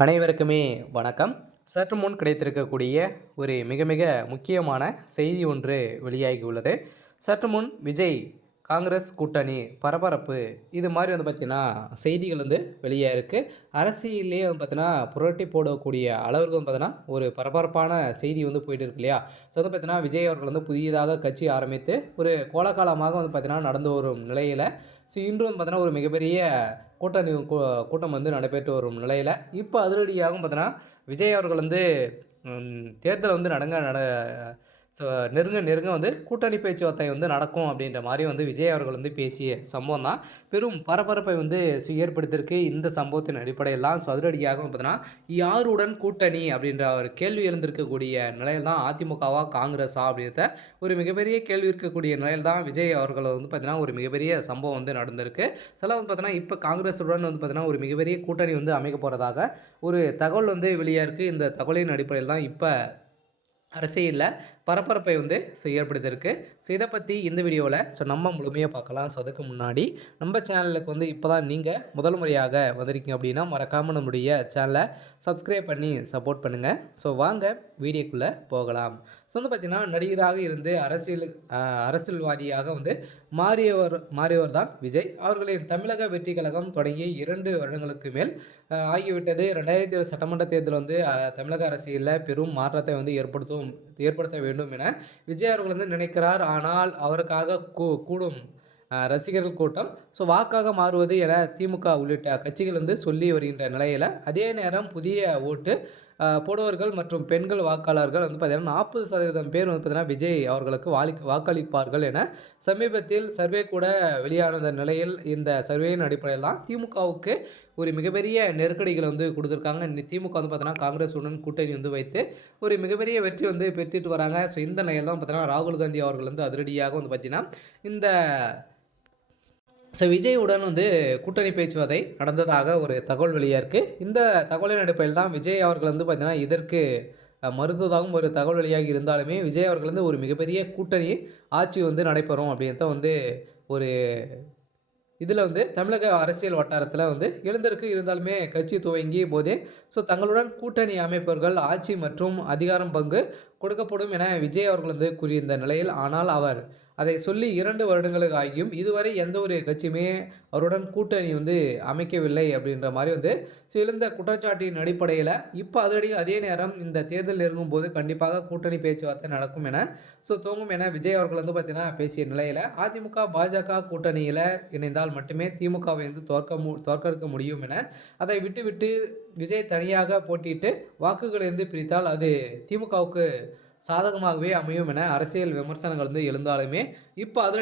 அனைவருக்குமே வணக்கம். சற்று முன் கிடைத்திருக்கக்கூடிய ஒரு மிக மிக முக்கியமான செய்தி ஒன்று வெளியாகியுள்ளது. சற்று முன் விஜய் காங்கிரஸ் கூட்டணி பரபரப்பு இது மாதிரி பார்த்தீங்கன்னா செய்திகள் வெளியாயிருக்கு. அரசியல்லேயே பார்த்தீங்கன்னா புரட்டி போடக்கூடிய அளவுக்கு பார்த்தீங்கன்னா ஒரு பரபரப்பான செய்தி போயிட்டு இருக்கு இல்லையா? ஸோ பார்த்தீங்கன்னா விஜய் அவர்கள் புதியதாக கட்சி ஆரம்பித்து ஒரு கோலாகாலமாக பார்த்தீங்கன்னா நடந்து வரும் நிலையில் இன்று பார்த்தீங்கன்னா ஒரு மிகப்பெரிய கூட்டணி கூட்டம் நடைபெற்று வரும் நிலையில் இப்போ அதிரடியாகவும் பார்த்தீங்கன்னா விஜய் அவர்கள் தேர்தல் ஸோ நெருங்க நெருங்க கூட்டணி பேச்சுவார்த்தை நடக்கும் அப்படின்ற மாதிரி விஜய் அவர்கள் பேசிய சம்பவம் தான் பெரும் பரபரப்பை ஏற்படுத்தியிருக்கு. இந்த சம்பவத்தின் அடிப்படையில் தான் ஸோ அதிரடியாக பார்த்தீங்கன்னா யாருடன் கூட்டணி அப்படின்ற ஒரு கேள்வி எழுந்திருக்கக்கூடிய நிலையில் தான் அதிமுகவா காங்கிரஸா அப்படின்றத ஒரு மிகப்பெரிய கேள்வி இருக்கக்கூடிய நிலையில் தான் விஜய் அவர்கள் பார்த்தீங்கன்னா ஒரு மிகப்பெரிய சம்பவம் நடந்திருக்கு. சில பார்த்தீங்கன்னா இப்போ காங்கிரஸுடன் பார்த்தீங்கன்னா ஒரு மிகப்பெரிய கூட்டணி அமைக்க போகிறதாக ஒரு தகவல் வெளியாக இருக்குது. இந்த தகவலின் அடிப்படையில் தான் இப்போ அரசியலில் பரபரப்பை ஏற்படுத்தியிருக்கு. ஸோ இதை பற்றி இந்த வீடியோவில் நம்ம முழுமையாக பார்க்கலாம். ஸோ அதுக்கு முன்னாடி நம்ம சேனலுக்கு இப்போ தான் நீங்கள் முதல் முறையாக வந்திருக்கீங்க அப்படின்னா மறக்காமல் நம்முடைய சேனலை சப்ஸ்கிரைப் பண்ணி சப்போர்ட் பண்ணுங்கள். ஸோ வாங்க வீடியோக்குள்ளே போகலாம். ஸோ பார்த்திங்கன்னா நடிகராக இருந்து அரசியல்வாதியாக மாறியவர் தான் விஜய். அவர்களின் தமிழக வெற்றி கழகம் தொடங்கி 2 வருடங்களுக்கு மேல் ஆகிவிட்டது. 2020 சட்டமன்ற தேர்தல் தமிழக அரசியலில் பெரும் மாற்றத்தை ஏற்படுத்த வேண்டும் என விஜய் அவர்கள் நினைக்கிறார். ஆனால் அவருக்காக கூடும் ரசிகர்கள் கூட்டம் ஸோ வாக்காக மாறுவது என திமுக உள்ளிட்ட கட்சிகள் சொல்லி வருகின்ற நிலையில் அதே நேரம் புதிய ஓட்டு போடுவர்கள் மற்றும் பெண்கள் வாக்காளர்கள் பார்த்தீங்கன்னா 40% பேர் பார்த்தீங்கன்னா விஜய் அவர்களுக்கு வாக்களிப்பார்கள் என சமீபத்தில் சர்வே கூட வெளியான நிலையில் இந்த சர்வேயின் அடிப்படையில் தான் திமுகவுக்கு ஒரு மிகப்பெரிய நெருக்கடிகளை கொடுத்துருக்காங்க. திமுக பார்த்தீங்கன்னா காங்கிரஸுடன் கூட்டணி வைத்து ஒரு மிகப்பெரிய வெற்றி பெற்றுட்டு வராங்க. ஸோ இந்த நிலையில் தான் பார்த்தீங்கன்னா ராகுல் காந்தி அவர்கள் அதிரடியாக பார்த்தீங்கன்னா இந்த ஸோ விஜயுடன் கூட்டணி பேச்சுவார்த்தை நடந்ததாக ஒரு தகவல் வெளியாக இருக்குது. இந்த தகவலின் அடிப்படையில் தான் விஜய் அவர்கள் பார்த்தீங்கன்னா இதற்கு மறுத்ததாகவும் ஒரு தகவல் வெளியாகி இருந்தாலுமே விஜய் அவர்கள் ஒரு மிகப்பெரிய கூட்டணி ஆட்சி நடைபெறும் அப்படின்றத ஒரு இதில் தமிழக அரசியல் வட்டாரத்தில் எழுந்திருக்கு. இருந்தாலுமே கட்சி துவங்கிய போதே ஸோ தங்களுடன் கூட்டணி அமைப்பவர்கள் ஆட்சி மற்றும் அதிகாரம் பங்கு கொடுக்கப்படும் என விஜய் அவர்கள் கூறியிருந்த நிலையில் ஆனால் அவர் அதை சொல்லி 2 வருடங்களுக்கு ஆகியும் இதுவரை எந்த ஒரு கட்சியுமே அவருடன் கூட்டணி அமைக்கவில்லை அப்படின்ற மாதிரி ஸோ எழுந்த குற்றச்சாட்டின் அடிப்படையில் இப்போ அதே நேரம் இந்த தேர்தல் நெருங்கும்போது கண்டிப்பாக கூட்டணி பேச்சுவார்த்தை நடக்கும் என ஸோ துவங்கும் என விஜய் அவர்கள் பார்த்தீங்கன்னா பேசிய நிலையில் அதிமுக பாஜக கூட்டணியில் இணைந்தால் மட்டுமே திமுகவை தோற்கடிக்க முடியும் என அதை விட்டு விஜய் தனியாக போட்டியிட்டு வாக்குகளை பிரித்தால் அது திமுகவுக்கு சாதகமாகவே அமையும் என அரசியல் விமர்சனங்கள் எழுந்தாலுமே இப்போ அதில்